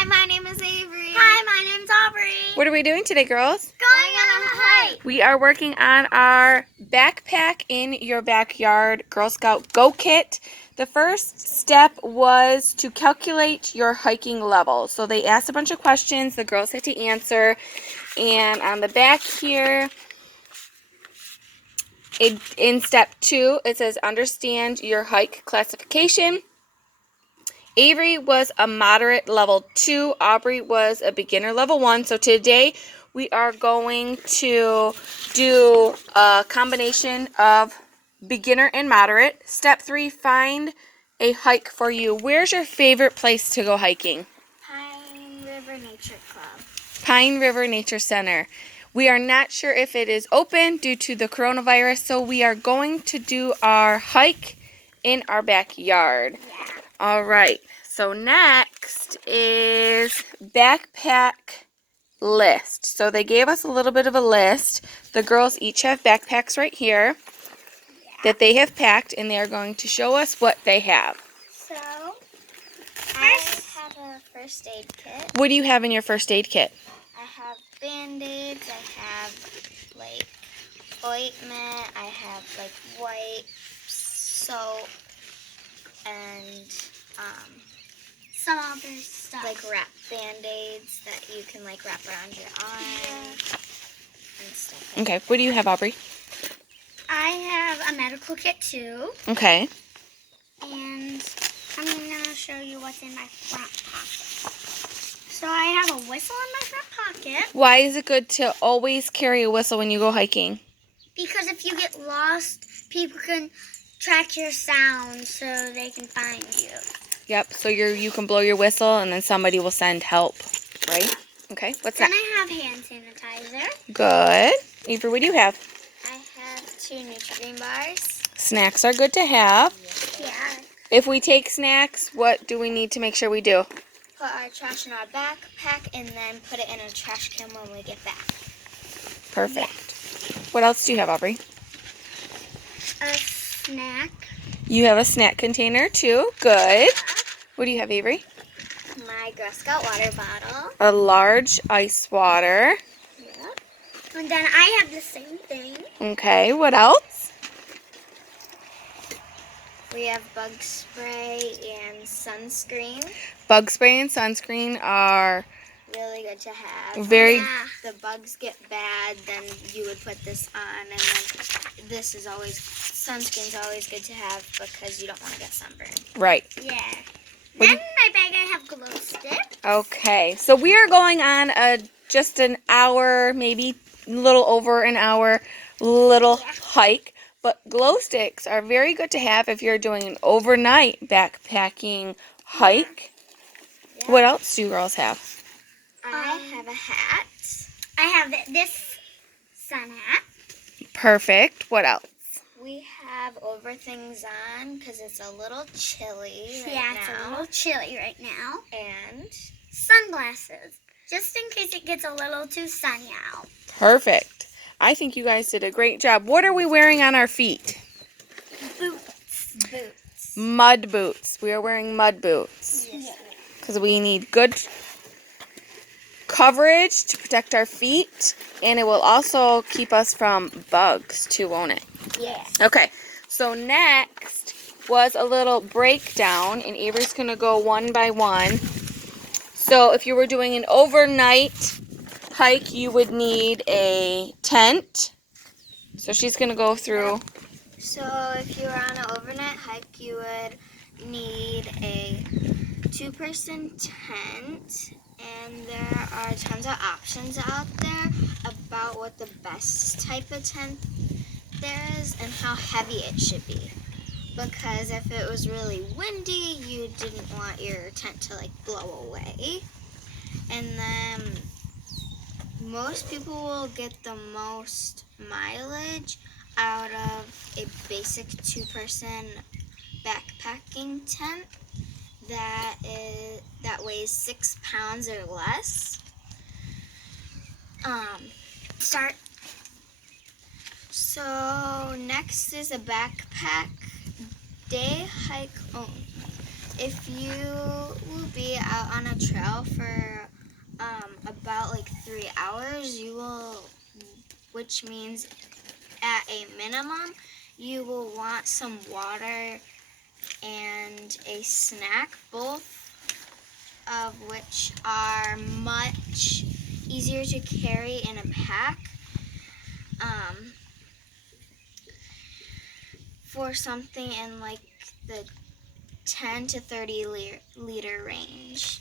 Hi, my name is Avery. Hi, my name's Aubrey. What are we doing today, girls? Going on a hike. We are working on our backpack in your backyard Girl Scout Go Kit. The first step was to calculate your hiking level. So they asked a bunch of questions the girls had to answer. And on the back here, in step 2, it says understand your hike classification. Avery was a moderate level 2. Aubrey was a beginner level 1. So today we are going to do a combination of beginner and moderate. Step 3, find a hike for you. Where's your favorite place to go hiking? Pine River Nature Club. Pine River Nature Center. We are not sure if it is open due to the coronavirus, so we are going to do our hike in our backyard. Yeah. All right, so next is backpack list. So they gave us a little bit of a list. The girls each have backpacks right here that they have packed, and they are going to show us what they have. So, I have a first aid kit. What do you have in your first aid kit? I have Band-Aids. I have, like, ointment. I have, like, wipes, soap, and, some other stuff. Like wrap Band-Aids that you can, like, wrap around your arm and stuff like Okay, what do you have, Aubrey? I have a medical kit, too. Okay. And I'm going to show you what's in my front pocket. So I have a whistle in my front pocket. Why is it good to always carry a whistle when you go hiking? Because if you get lost, people can track your sound so they can find you. Yep, so you can blow your whistle and then somebody will send help, right? Okay, what's Then that? I have hand sanitizer. Good. Avery, what do you have? I have 2 Nutri-Green bars. Snacks are good to have. Yeah. If we take snacks, what do we need to make sure we do? Put our trash in our backpack and then put it in a trash can when we get back. Perfect. What else do you have, Aubrey? A snack. You have a snack container too. Good. What do you have, Avery? My Girl Scout water bottle. A large ice water. Yeah. And then I have the same thing. Okay, what else? We have bug spray and sunscreen. Bug spray and sunscreen are Really good to have. very... Yeah. The bugs get bad, then you would put this on, and then this is always, sunscreen's always good to have because you don't want to get sunburned. Right. Yeah. Then in my bag I have glow sticks. Okay, so we are going on just an hour, maybe a little over an hour, little hike. But glow sticks are very good to have if you're doing an overnight backpacking hike. Yeah. What else do you girls have? I have a hat. I have this sun hat. Perfect. What else? We have over things on because it's a little chilly right now. It's a little chilly right now. And sunglasses, just in case it gets a little too sunny out. Perfect. I think you guys did a great job. What are we wearing on our feet? Boots. Boots. Mud boots. We are wearing mud boots Yes. because we need good coverage to protect our feet, and it will also keep us from bugs too, won't it? Yes. Okay, so next was a little breakdown, and Avery's going to go one by one. So if you were doing an overnight hike, you would need a tent. So she's going to go through. So if you were on an overnight hike, you would need a 2-person tent. And there are tons of options out there about what the best type of tent there is and how heavy it should be. Because if it was really windy, you didn't want your tent to like blow away. And then most people will get the most mileage out of a basic 2-person backpacking tent that weighs 6 pounds or less. Start. So next is a backpack day hike only. if you will be out on a trail for about like 3 hours, which means at a minimum, you will want some water and a snack, both of which are much easier to carry in a pack. For something in like the 10 to 30 liter range.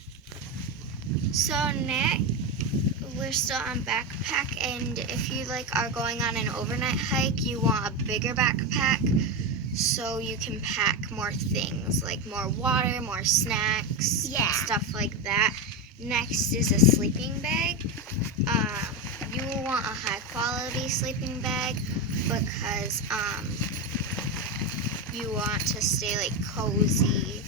So next, we're still on backpack, and if you like are going on an overnight hike, you want a bigger backpack so you can pack more things like more water, more snacks, stuff like that. Next is a sleeping bag. You will want a high quality sleeping bag because you want to stay like cozy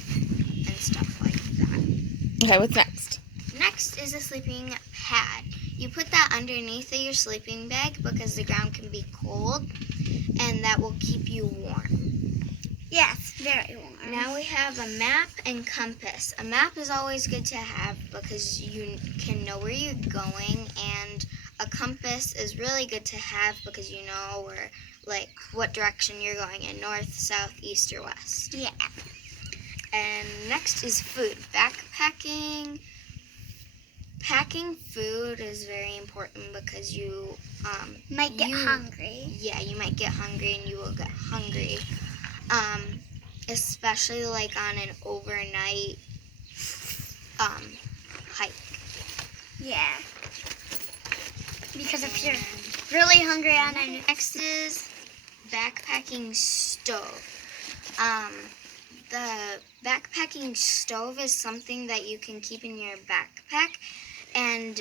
and stuff like that. Okay, what's next? Next is a sleeping pad. You put that underneath of your sleeping bag because the ground can be cold, and that will keep you warm. Yes, very warm. Now we have a map and compass. A map is always good to have because you can know where you're going, and a compass is really good to have because you know where, like, what direction you're going in, north, south, east, or west. Yeah. And next is food. Backpacking. Packing food is very important because you Might get hungry. Yeah, you might get hungry and you will get hungry. Especially like on an overnight hike. Yeah. Because if you're really hungry on a Next is backpacking stove. The backpacking stove is something that you can keep in your backpack, and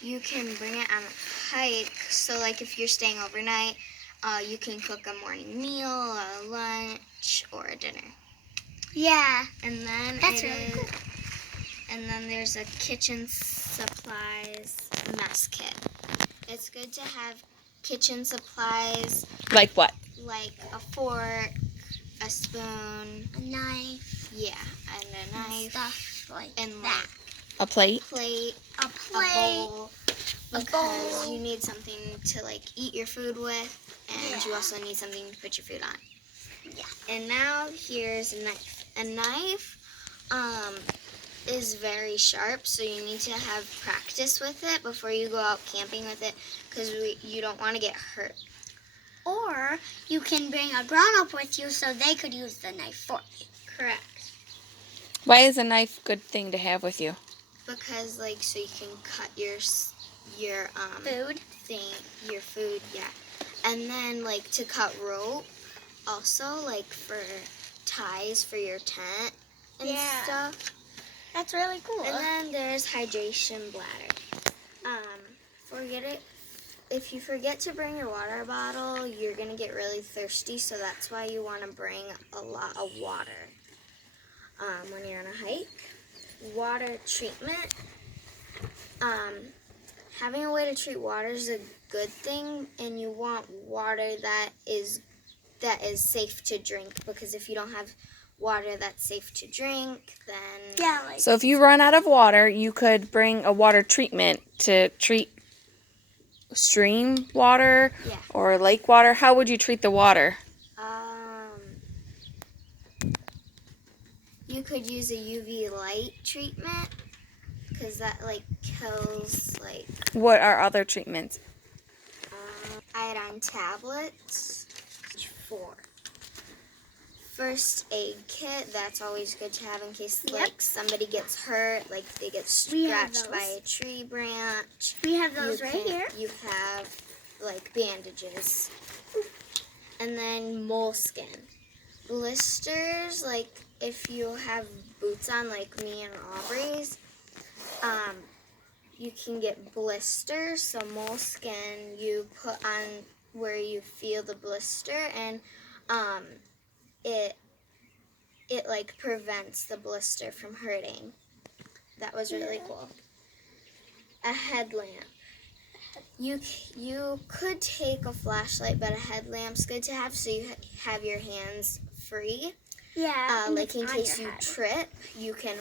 you can bring it on a hike. So like if you're staying overnight, you can cook a morning meal, a lunch, or a dinner. Yeah. And then That's really cool. And then there's a kitchen supplies mess kit. It's good to have kitchen supplies. Like what? Like a fork, a spoon, A knife. yeah, and a knife, Stuff like and that. A plate? A bowl, A because bowl. you need something to like eat your food with, and you Yeah. also need something to put your food on. Yeah. And now here's a knife. A knife is very sharp, so you need to have practice with it before you go out camping with it, because you don't want to get hurt. Or you can bring a grown-up with you so they could use the knife for you. Correct. Why is a knife a good thing to have with you? Because like so you can cut your Food. your food, yeah. And then like to cut rope, also like for ties for your tent and Yeah. stuff. That's really cool. And then there's hydration bladder. If you forget to bring your water bottle, you're gonna get really thirsty, so that's why you want to bring a lot of water when you're on a hike. Water treatment. Having a way to treat water is a good thing, and you want water that is safe to drink, because if you don't have water that's safe to drink, then yeah, like So if you run out of water, you could bring a water treatment to treat stream water Yeah. or lake water. How would you treat the water? You could use a UV light treatment, because that like kills like What are other treatments? iodine tablets. 4. First aid kit, that's always good to have in case like somebody gets hurt, like they get We have scratched those. by a tree branch. we have those right here. You have like bandages. And then moleskin. Blisters, like if you have boots on like me and Aubrey's, you can get blisters. So moleskin you put on where you feel the blister, and it like prevents the blister from hurting. That was really cool. A headlamp. You could take a flashlight, but a headlamp's good to have so you have your hands free. Yeah. and like it's in on case your you head. trip, you can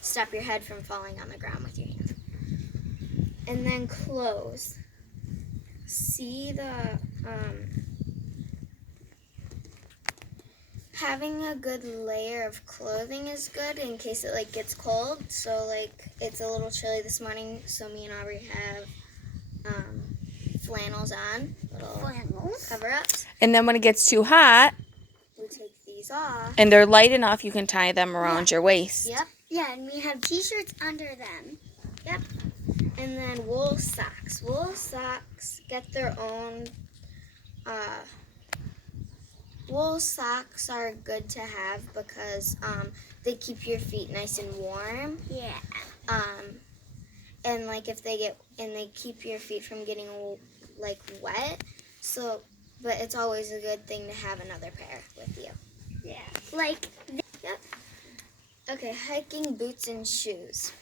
stop your head from falling on the ground with your hand. And then clothes. See the having a good layer of clothing is good in case it like gets cold. So like it's a little chilly this morning, so me and Aubrey have flannels on, little Flannels. cover-ups. And then when it gets too hot We take these off. and they're light enough, you can tie them around your waist. Yep. Yeah, and we have t-shirts under them. Yep. And then wool socks. Wool socks get their own. Wool socks are good to have because they keep your feet nice and warm. Yeah. And like if they keep your feet from getting like wet. So, but it's always a good thing to have another pair with you. Yeah. Like. Yep. Okay, hiking boots and shoes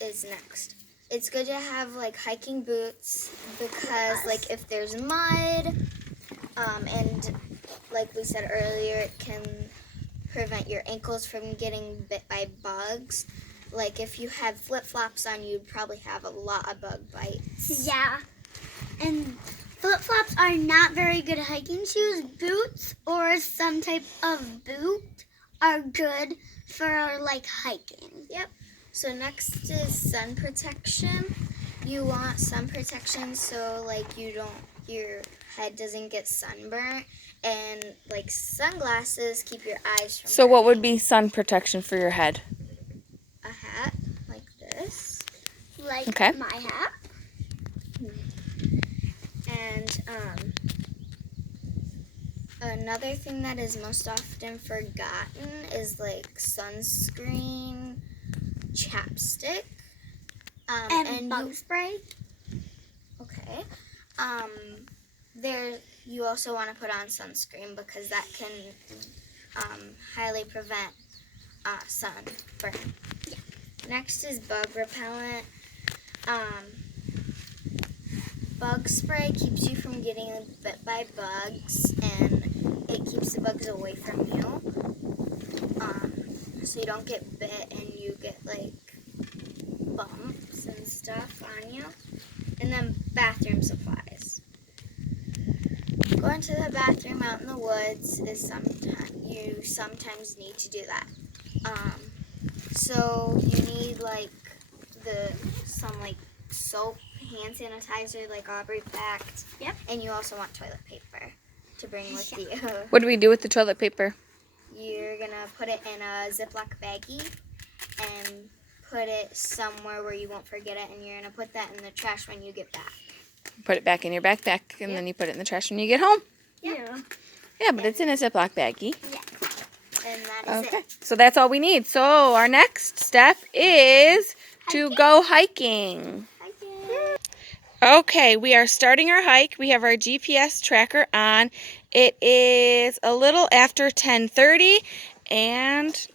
is next. It's good to have like hiking boots because like if there's mud, and like we said earlier, it can prevent your ankles from getting bit by bugs. Like if you had flip-flops on, you'd probably have a lot of bug bites. Yeah. And flip-flops are not very good hiking shoes. Boots or some type of boot are good for like hiking. Yep. So next is sun protection. You want sun protection so like your head doesn't get sunburnt, and like sunglasses keep your eyes from So what would burning. be sun protection for your head? A hat like this. Like Okay. my hat. And another thing that is most often forgotten is like sunscreen, chapstick, And bug spray. Okay. You also want to put on sunscreen because that can highly prevent sunburn. Yeah. Next is bug repellent. Bug spray keeps you from getting bit by bugs, and it keeps the bugs away from you. So you don't get bit and you get like bumps and stuff on you. And then bathroom supplies. Going to the bathroom out in the woods is sometimes need to do that. So you need like some like soap, hand sanitizer like Aubrey packed. Yep. And you also want toilet paper to bring with you. What do we do with the toilet paper? You're gonna put it in a Ziploc baggie and put it somewhere where you won't forget it, and you're gonna put that in the trash when you get back. Put it back in your backpack, and then you put it in the trash when you get home. Yeah. Yeah, but it's in a Ziploc baggie. And that is Okay, it. so that's all we need. So our next step is to go hiking. Okay, we are starting our hike. We have our GPS tracker on. It is a little after 10:30, and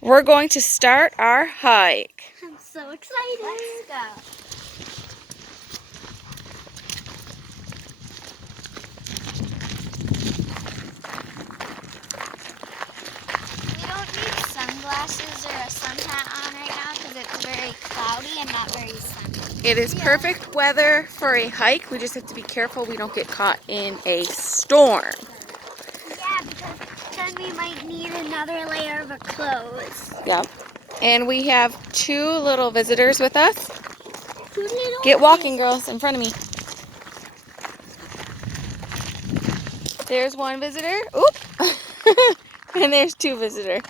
we're going to start our hike. I'm so excited. Let's go. We don't need sunglasses or a sun hat on right now because it's very cloudy and not very sunny. It is perfect weather for a hike. We just have to be careful we don't get caught in a storm. Yeah, because then we might need another layer of clothes. Yep. And we have two little visitors with us. Two little Get walking, girls, in front of me. There's one visitor. Oop. And there's two visitors.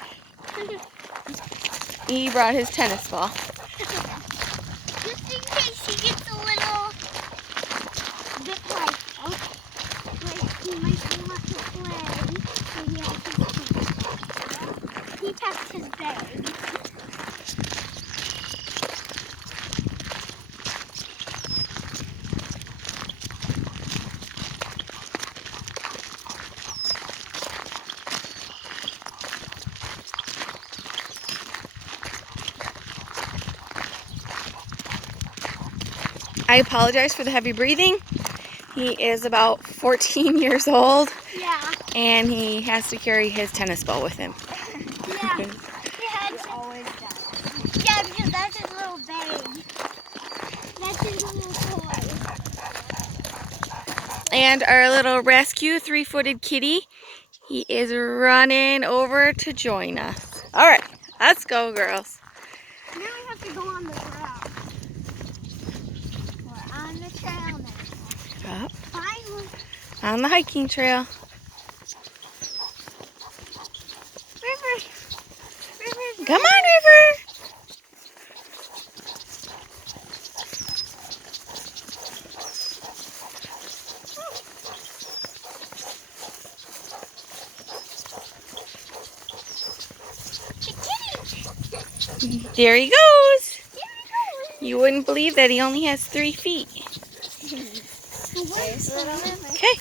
He brought his tennis ball. Just in case he gets a little bit like he might want to play. So he has his he tucked his bag. I apologize for the heavy breathing. He is about 14 years old. Yeah. And he has to carry his tennis ball with him. Yeah. He had to. Always does. Yeah, because that's his little bag. That's his little toy. And our little rescue 3-footed kitty, he is running over to join us. All right, let's go, girls. Now we have to go on the trail. We're on the trail now. Up Finally. on the hiking trail. River. River. Come on, River. The kitty. There he goes. You wouldn't believe that he only has 3 feet. There's little River. Okay.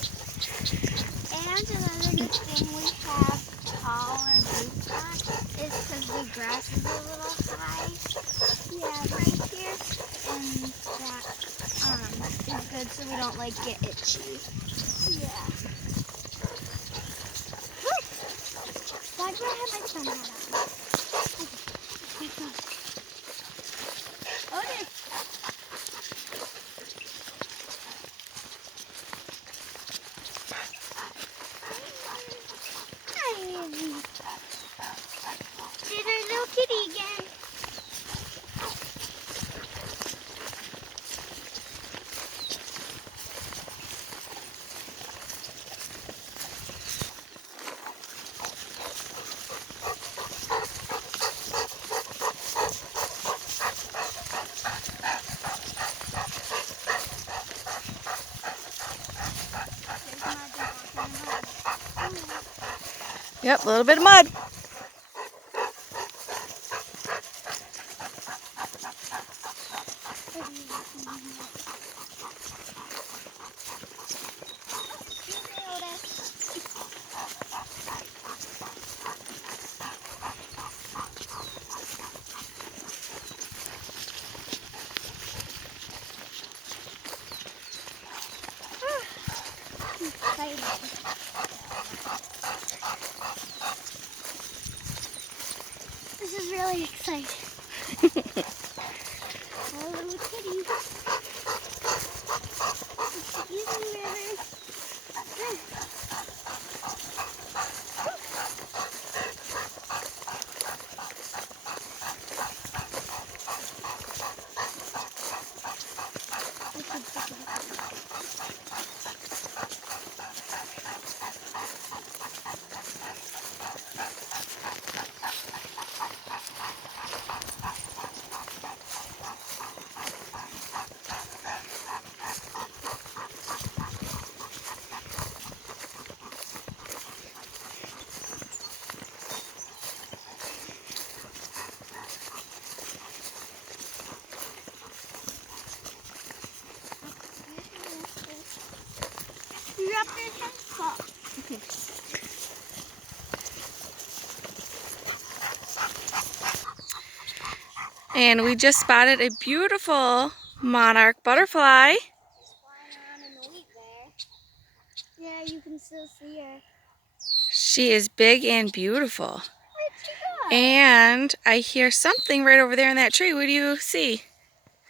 And another good thing we have taller boots on is because the grass is a little high. Yeah, right here. And that is good so we don't like get itchy. Yeah. Why do I have my sun hat on? Okay. Hi. There's our little kitty again. Yep, a little bit of mud. This is really exciting. Our little kitty. Easy, River. You're up there, Hansel. And we just spotted a beautiful monarch butterfly. She's flying around in the wheat there. Yeah, you can still see her. She is big and beautiful. Where'd she go? And I hear something right over there in that tree. What do you see?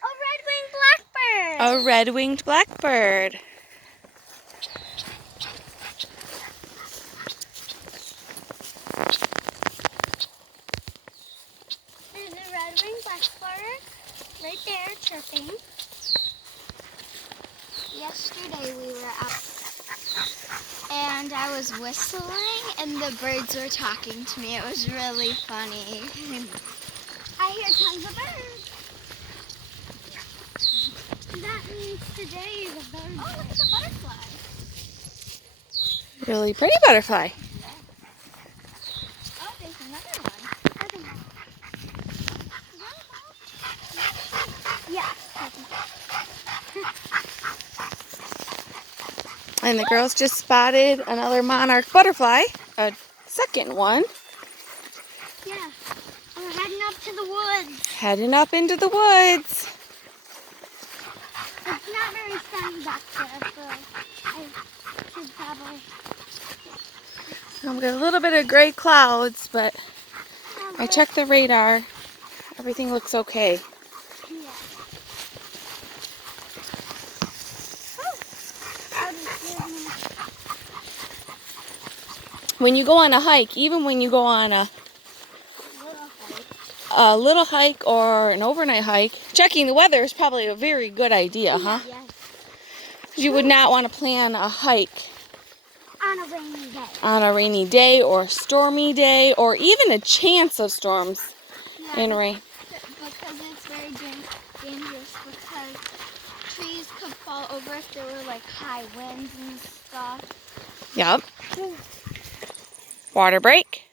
A red-winged blackbird. A red-winged blackbird. There's a red-winged blackbird right there chirping. Yesterday we were up and I was whistling and the birds were talking to me. It was really funny. I hear tons of birds. That means today is a bird. Oh, look at the butterfly. Really pretty butterfly. Oh, there's another one. Yeah. And the girls just spotted another monarch butterfly, a second one, Yeah. We're heading up to the woods. heading up into the woods. It's not very sunny back there, so I should probably I've got a little bit of gray clouds, but I checked the radar. Everything looks okay. Yeah. When you go on a hike, even when you go on a little hike or an overnight hike, checking the weather is probably a very good idea, huh? Yes. You would not want to plan a hike On a rainy day. on a rainy day or stormy day or even a chance of storms and rain. Because it's very dangerous because trees could fall over if there were like high winds and stuff. Yep. Water break.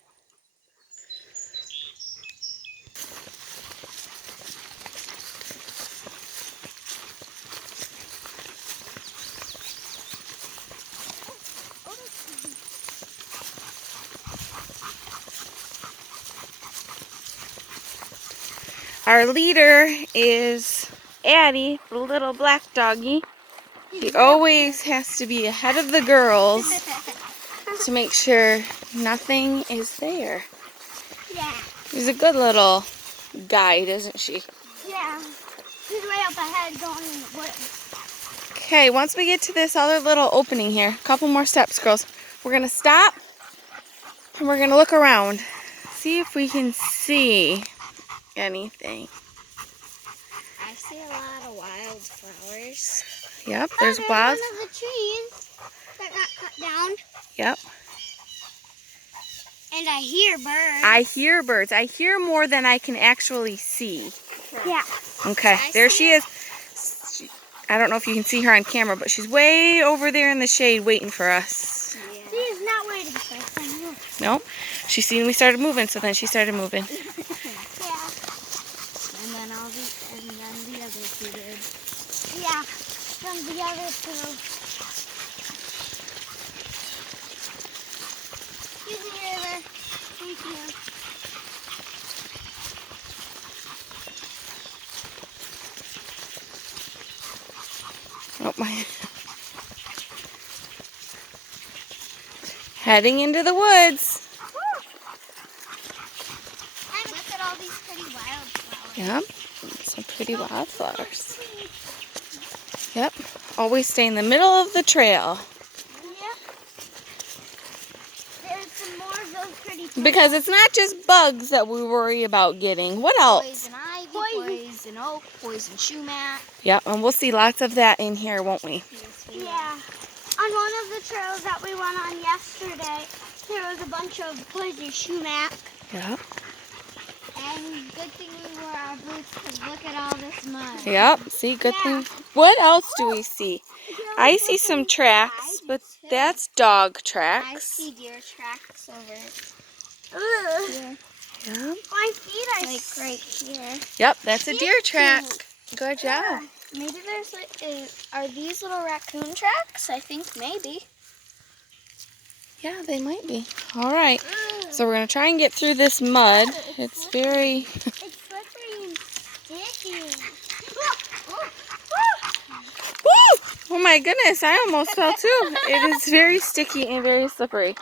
Our leader is Addie, the little black doggy. He always has to be ahead of the girls to make sure nothing is there. Yeah. She's a good little guide, isn't she? Yeah. She's way up ahead going in the woods. Okay, once we get to this other little opening here, a couple more steps, girls. We're going to stop and we're going to look around. See if we can see anything. I see a lot of wildflowers. Yep, there's One wild. of the trees that got cut down. Yep. And I hear birds. I hear birds. I hear more than I can actually see. Yeah. Okay, I there see she is. I don't know if you can see her on camera, but she's way over there in the shade waiting for us. She is not waiting for us anymore. Nope. She seen we started moving, so then she started moving. Yeah. And then the other two did. Yeah. From the other two. Excuse me, River. Thank you. Oh my. Heading into the woods. And look at all these pretty wildflowers. Yep. Some pretty wildflowers. Yep. Always stay in the middle of the trail. Yeah. There's some more of those pretty Because it's not just bugs that we worry about getting. What else? Poison ivy, poison oak, poison sumac. Yep, and we'll see lots of that in here, won't we? Yeah. On one of the trails that we went on yesterday, there was a bunch of poison sumac. Yep. And good thing we wore our boots because look at all this mud. Yep. See, good Yeah. thing. What else do we see? I see some tracks, but that's dog I tracks. see deer tracks over Ugh. here. Yep. My feet are Like right here. Yep, that's a deer track. cute. Good job. Maybe there's like, are these little raccoon tracks? I think maybe. Yeah, they might be. All right. So we're going to try and get through this mud. It's very... It's slippery and sticky. Woo! Oh my goodness, I almost fell too. It is very sticky and very slippery.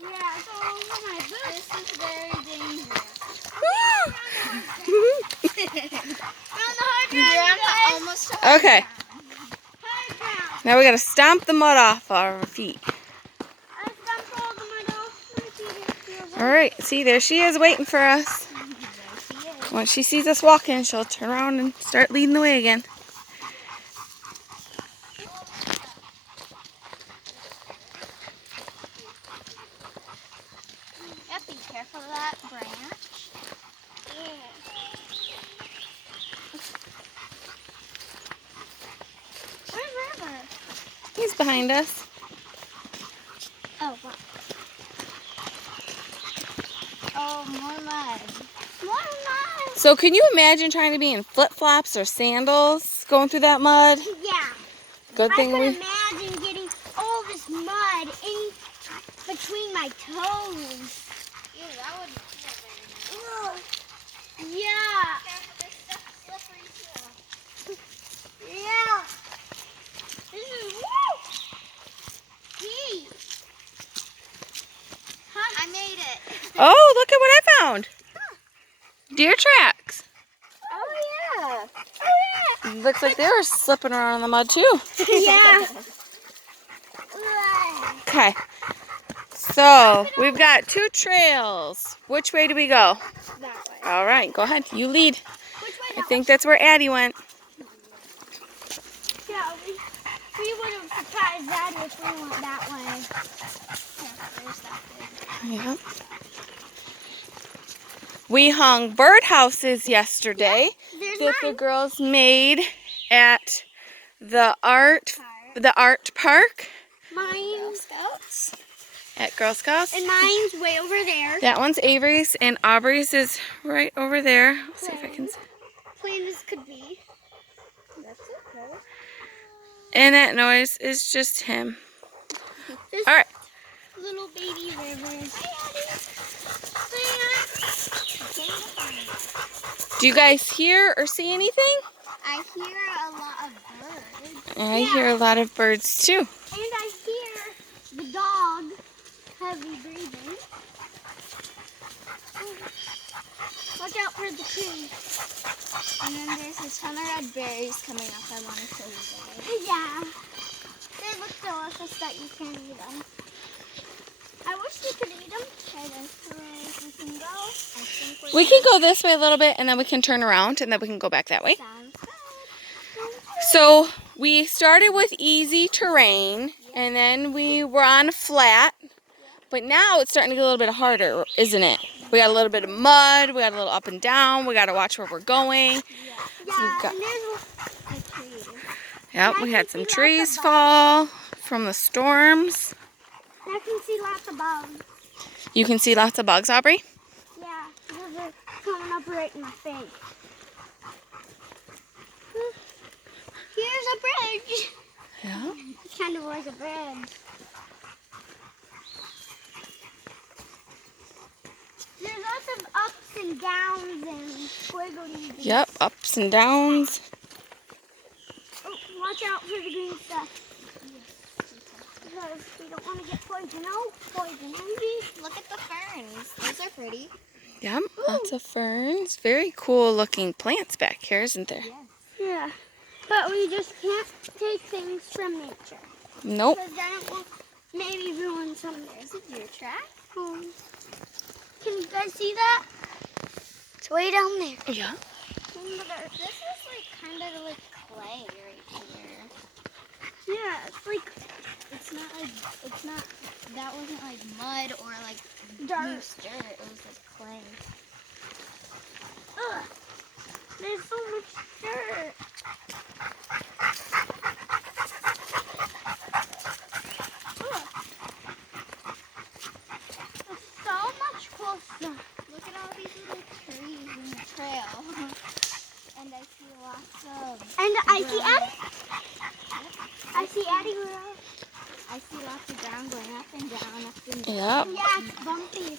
Yeah, it's all over my boots. This is very dangerous. On the hard You're ground, on the guys. almost Okay, Hard ground. now we got to stomp the mud off our feet. I stumped all the mud off my feet. It feels All right, see, there she is waiting for us. Once she sees us walking, she'll turn around and start leading the way again. Yep, be careful of that branch. Where's River? He's behind us. Oh, wow. Oh, more mud. More mud. So can you imagine trying to be in flip-flops or sandals going through that mud? Yeah. Good I thing can we... imagine getting all this mud in between my toes. Ew, that wouldn't feel very nice. Ugh. Yeah. Careful, this stuff's slippery too. Yeah. This is woo. Gee. found? Deer tracks. Oh, yeah. Looks like they were slipping around in the mud too. Yeah. Okay. So we've got 2 trails. Which way do we go? That way. All right, go ahead. You lead. Which way? I think that's where Addie went. Yeah, we would have surprised Daddy if we went that way. Yeah, there's that way. Yeah. We hung birdhouses yesterday There's that the mine. girls made at the art park Mine. Scouts. at Girl Scouts. And mine's way over there. That one's Avery's and Aubrey's is right over there. Let's see if I can see. Plain as could be. That's it, right? And that noise is just him. This All right. little baby rivers. Do you guys hear or see anything? I hear a lot of birds. I hear a lot of birds too. And I hear the dog heavy breathing. Watch out for the trees. And then there's a ton of red berries coming up. I want to show you guys. Yeah. They look delicious that you can eat them. I wish we could eat them. Okay, there's 2 ways we can go. I think We can go this way a little bit and then we can turn around and then we can go back that way. sounds good. So we started with easy terrain and then we were on flat. But now it's starting to get a little bit harder, isn't it? We got a little bit of mud, we got a little up and down, we got to watch where we're going. Yeah, got- and there's a tree. Yep, we had some trees fall from the storms. I can see lots of bugs. You can see lots of bugs, Aubrey. Yeah, they're coming up right in my face. Here's a bridge. Yeah. It's kind of like a bridge. There's lots of ups and downs and squigglies. Yep, ups and downs. Oh, watch out for the green stuff. Because we don't want to get poisoned. No poison ivy. Look at the ferns. Those are pretty. Yep, lots of ferns. Very cool looking plants back here, isn't there? Yeah. But we just can't take things from nature. Nope. Because then it will maybe ruin some of There's a deer track. homes. Can you guys see that? It's way down there. Yeah. This is like kind of like clay right here. Yeah, it's like It's not, that wasn't like mud or like dirt. loose dirt. It was like clay. Ugh. There's so much dirt. Ugh. There's so much cool stuff. Look at all these little trees in the trail. And I see lots of... And I see Addie. I see Addie. I see lots of ground going up and down, up and down. Yep. Yeah, it's bumpy.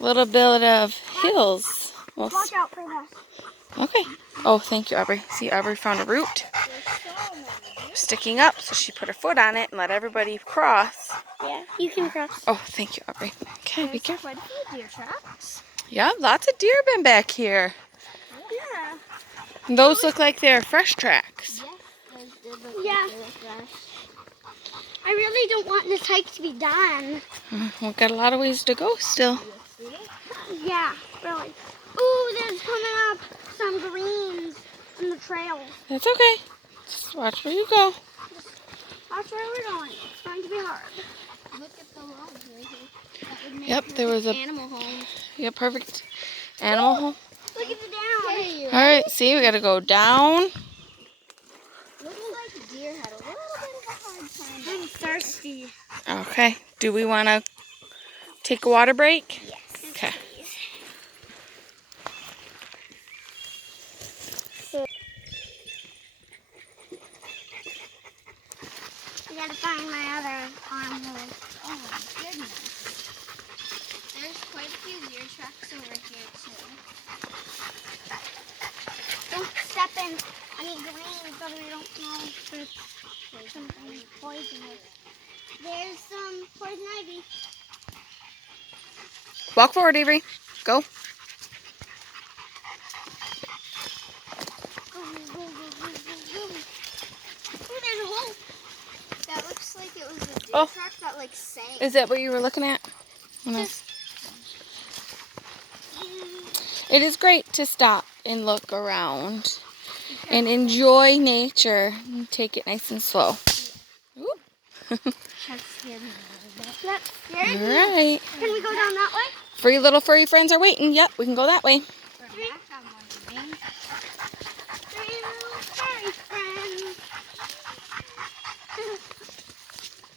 Little bit of hills. Well, Watch out for this. okay. Oh, thank you, Aubrey. See, Aubrey found a root There's so many. sticking up, so she put her foot on it and let everybody cross. Yeah, you can cross. Oh, thank you, Aubrey. Okay, be There's careful. quite a few deer tracks. Yeah, lots of deer been back here. Yeah. And those look like they're fresh tracks. Yes, those did look Yeah. like they were fresh. I really don't want this hike to be done. We've got a lot of ways to go still. You see? Yeah, really. Ooh, there's coming up some greens in the trail. That's okay. Just watch where you go. Watch where we're going. It's going to be hard. Look at the logs right here. That would make Yep, there was a animal home. yeah, perfect animal home. Look at the down. Hey, you All right, see, we got to go down. looks like deer had a little bit of a hard time. I'm thirsty. Okay. Do we want to take a water break? Yes. Okay. I gotta find my other arm hole. Oh my goodness. There's quite a few deer tracks over here too. Don't step in any greens so we don't know if there's something poisonous. There's some poison ivy. Walk forward, Avery. Go. Go, go, go, go, go, go. Oh, there's a hole. That looks like it was a deer Oh. track that like sank. Is that what you were looking at? No. It is great to stop and look around and enjoy nature. And take it nice and slow. Ooh. That scared me a little bit. That scared All me. right. Can we go down that way? Three little furry friends are waiting. Yep, we can go that way. We're back on one wing. 3 little furry friends.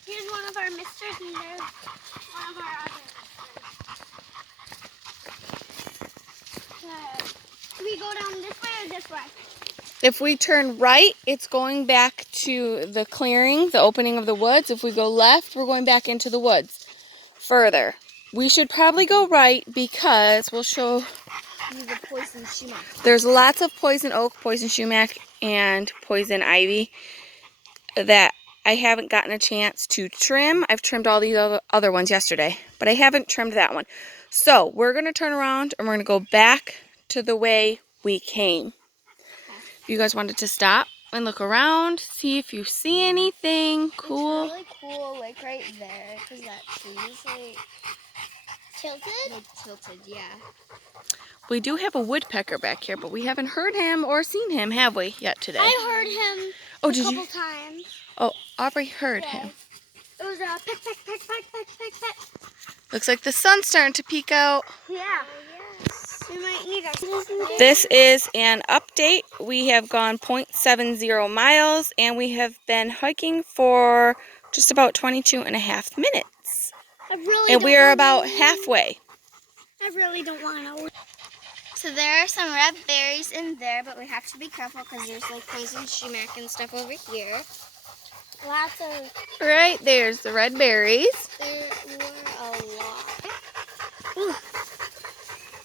Here's one of our misters and there's one of our other misters. Okay. Do we go down this way or this way? If we turn right, it's going back to the clearing, the opening of the woods. If we go left, we're going back into the woods further. We should probably go right because we'll show The poison sumac. there's lots of poison oak, poison sumac, and poison ivy that I haven't gotten a chance to trim. I've trimmed all these other ones yesterday, but I haven't trimmed that one. So we're going to turn around and we're going to go back to the way we came. If you guys wanted to stop and look around, see if you see anything cool. It's really cool, like right there, because that tree is like tilted, yeah. We do have a woodpecker back here, but we haven't heard him or seen him, have we, yet today? I heard him Oh, a did couple you? times. Oh, Aubrey heard him. It was a peck, peck, peck, peck, peck, peck, peck. Looks like the sun's starting to peek out. Yeah. We might need our This is an update. We have gone 0.70 miles, and we have been hiking for just about 22.5 minutes. And we are about halfway. I really don't want to. So there are some red berries in there, but we have to be careful because there's like poison sumac and stuff over here. Lots of. Right, there's the red berries. There were a lot. Ooh.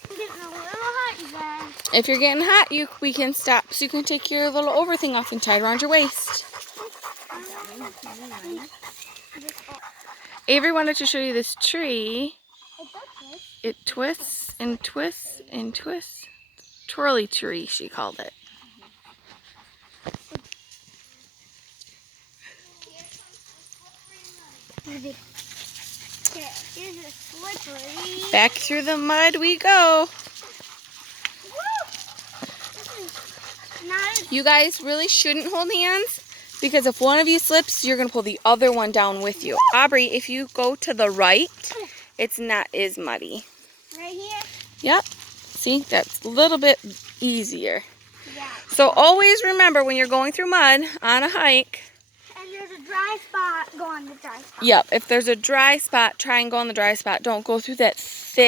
I'm getting a little hot, you guys. If you're getting hot, we can stop so you can take your little over thing off and tie it around your waist. Avery wanted to show you this tree. It twists and twists and twists. Twirly tree, she called it. Here's a slippery. Back through the mud we go. Not You guys really shouldn't hold hands because if one of you slips, you're going to pull the other one down with you. Aubrey, if you go to the right, it's not as muddy. right here. Yep. See, that's a little bit easier. Yeah. So always remember when you're going through mud on a hike. And there's a dry spot. Go on the dry spot. Yep. If there's a dry spot, try and go on the dry spot. Don't go through that thick